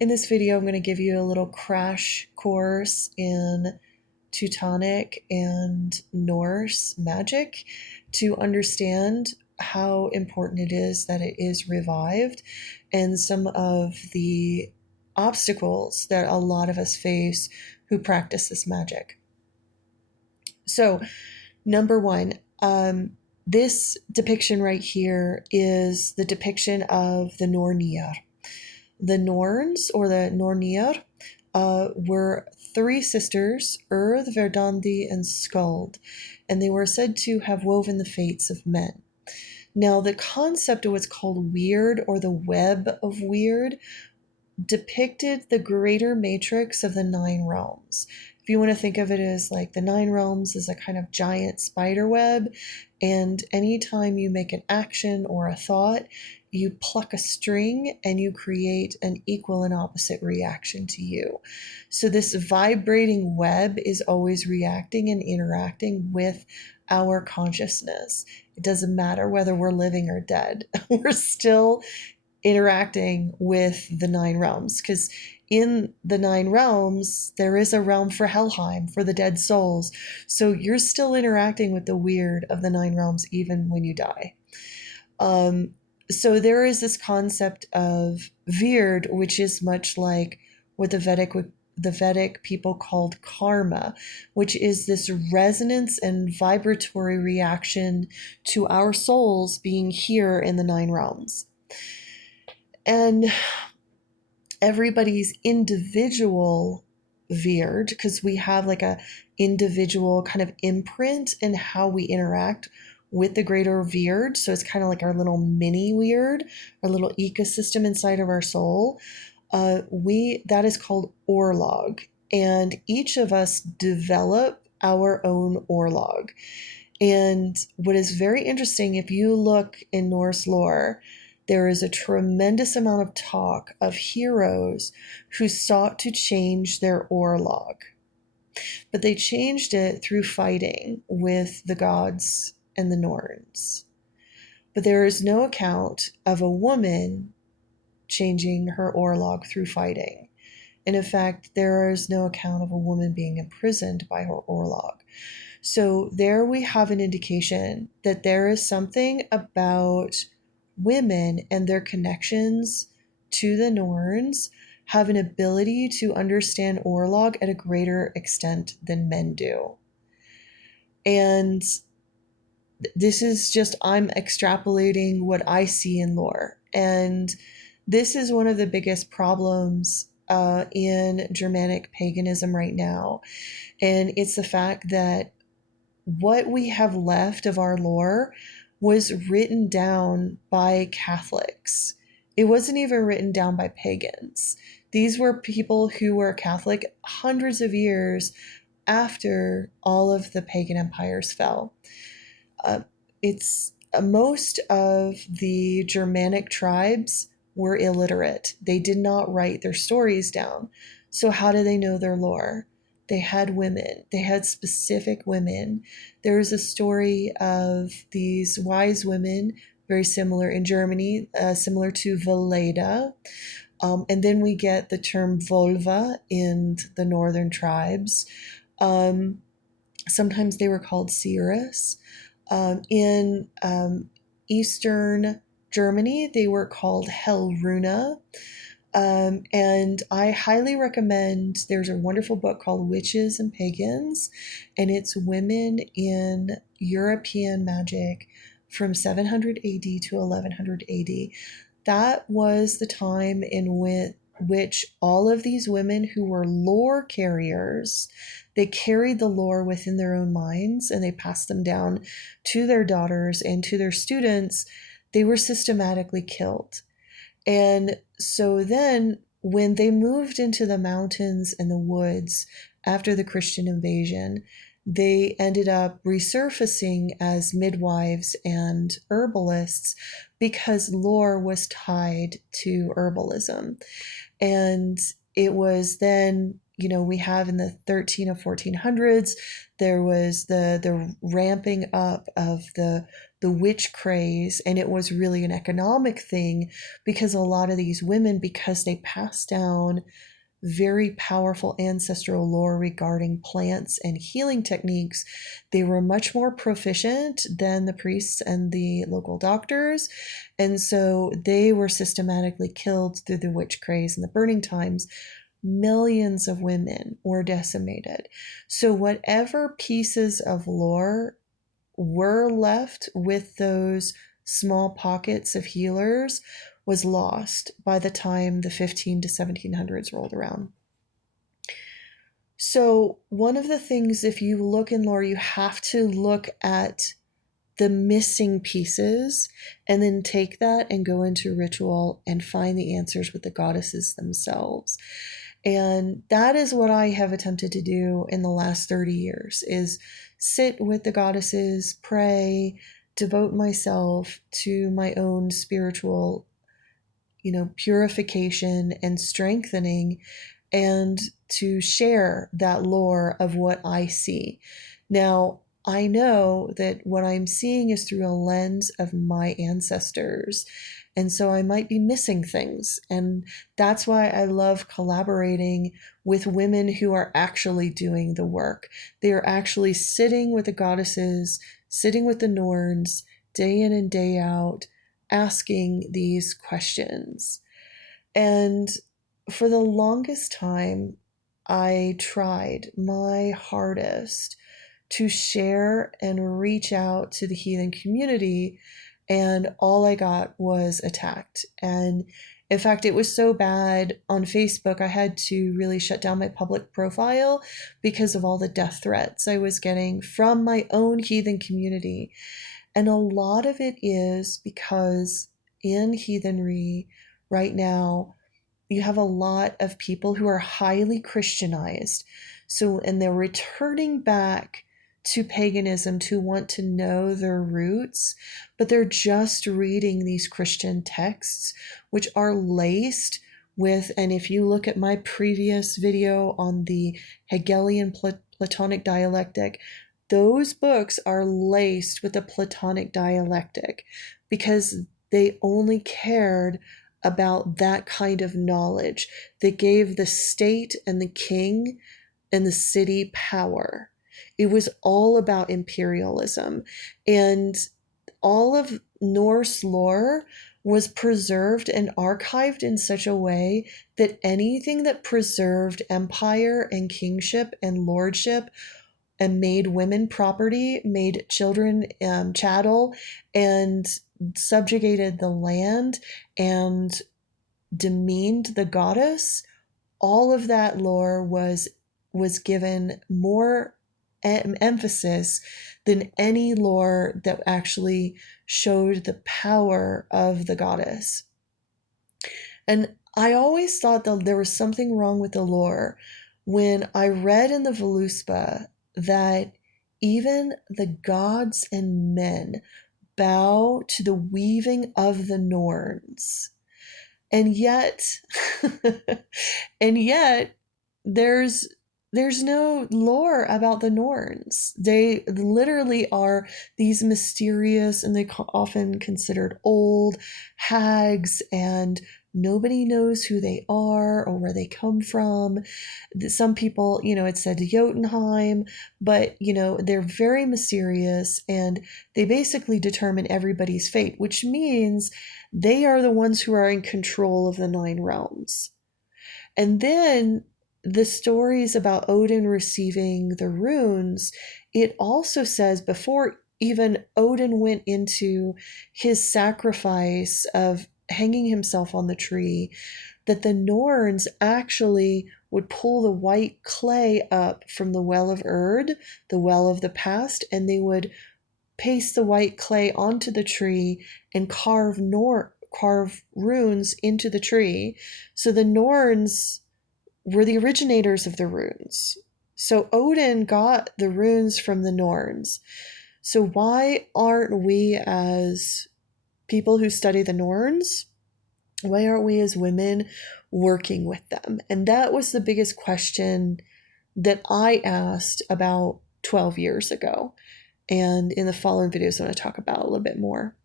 In this video, I'm going to give you a little crash course in Teutonic and Norse magic to understand how important it is that it is revived and some of the obstacles that a lot of us face who practice this magic. So, number one, this depiction right here is the depiction of the Nornir. The Norns, or the Nornir, were three sisters, Urd, Verdandi, and Skuld, and they were said to have woven the fates of men. Now, the concept of what's called weird, or the web of weird, depicted the greater matrix of the nine realms. If you want to think of it as like the nine realms is a kind of giant spider web, and anytime you make an action or a thought, you pluck a string and you create an equal and opposite reaction to you. So this vibrating web is always reacting and interacting with our consciousness. It doesn't matter whether we're living or dead. We're still interacting with the nine realms, because in the nine realms there is a realm for Helheim, for the dead souls. So you're still interacting with the weird of the nine realms even when you die. So there is this concept of Veerd, which is much like what the Vedic people called karma, which is this resonance and vibratory reaction to our souls being here in the nine realms. And everybody's individual Veerd, because we have like a individual kind of imprint in how we interact with the greater Veerd. So it's kind of like our little mini weird, our little ecosystem inside of our soul. That is called orlog, and each of us develop our own orlog. And what is very interesting, if you look in Norse lore, there is a tremendous amount of talk of heroes who sought to change their orlog, but they changed it through fighting with the gods and the Norns. But there is no account of a woman changing her orlog through fighting. And in fact, there is no account of a woman being imprisoned by her orlog. So there we have an indication that there is something about women and their connections to the Norns have an ability to understand orlog at a greater extent than men do. And this is just, I'm extrapolating what I see in lore. And this is one of the biggest problems in Germanic paganism right now. And it's the fact that what we have left of our lore was written down by Catholics. It wasn't even written down by pagans. These were people who were Catholic hundreds of years after all of the pagan empires fell. Most of the Germanic tribes were illiterate. They did not write their stories down. So how do they know their lore? They had women. They had specific women. There's a story of these wise women, very similar in Germany, similar to Veleda. And then we get the term Volva in the northern tribes. Sometimes they were called seeress. In Eastern Germany, they were called Hellruna. And I highly recommend, there's a wonderful book called Witches and Pagans, and it's women in European magic from 700 AD to 1100 AD. That was the time in which all of these women who were lore carriers, they carried the lore within their own minds and they passed them down to their daughters and to their students. They were systematically killed. And so then when they moved into the mountains and the woods after the Christian invasion, they ended up resurfacing as midwives and herbalists because lore was tied to herbalism. And it was then, we have in the 13 or 1400s, there was the ramping up of the witch craze, and it was really an economic thing because a lot of these women, because they passed down very powerful ancestral lore regarding plants and healing techniques, they were much more proficient than the priests and the local doctors. And so they were systematically killed through the witch craze and the burning times. Millions of women were decimated. So, whatever pieces of lore were left with those small pockets of healers was lost by the time the 15 to 1700s rolled around. So, one of the things, if you look in lore, you have to look at the missing pieces and then take that and go into ritual and find the answers with the goddesses themselves. And that is what I have attempted to do in the last 30 years is sit with the goddesses, pray, devote myself to my own spiritual, purification and strengthening, and to share that lore of what I see. Now, I know that what I'm seeing is through a lens of my ancestors. And so I might be missing things. And that's why I love collaborating with women who are actually doing the work. They are actually sitting with the goddesses, sitting with the Norns, day in and day out, asking these questions. And for the longest time, I tried my hardest to share and reach out to the heathen community, and all I got was attacked. And in fact, it was so bad on Facebook, I had to really shut down my public profile because of all the death threats I was getting from my own heathen community. And a lot of it is because in heathenry right now, you have a lot of people who are highly Christianized. So, and they're returning back to paganism to want to know their roots, but they're just reading these Christian texts, which are laced with, and if you look at my previous video on the Hegelian Platonic dialectic, those books are laced with the Platonic dialectic because they only cared about that kind of knowledge that gave the state and the king and the city power. It was all about imperialism. And all of Norse lore was preserved and archived in such a way that anything that preserved empire and kingship and lordship and made women property, made children chattel, and subjugated the land and demeaned the goddess, all of that lore was given more emphasis than any lore that actually showed the power of the goddess. And I always thought that there was something wrong with the lore when I read in the Voluspa that even the gods and men bow to the weaving of the Norns. And yet, and yet, there's no lore about the Norns. They literally are these mysterious, and they often considered old hags, and nobody knows who they are or where they come from. Some people, it said Jotunheim, but they're very mysterious, and they basically determine everybody's fate, which means they are the ones who are in control of the 9 realms. And then the stories about Odin receiving the runes, it also says before even Odin went into his sacrifice of hanging himself on the tree, that the Norns actually would pull the white clay up from the well of Erd, the well of the past, and they would paste the white clay onto the tree and carve runes into the tree. So the Norns were the originators of the runes. So Odin got the runes from the Norns. So why aren't we, as people who study the Norns, Why aren't we as women working with them? And that was the biggest question that I asked about 12 years ago. And in the following videos, I want to talk about a little bit more.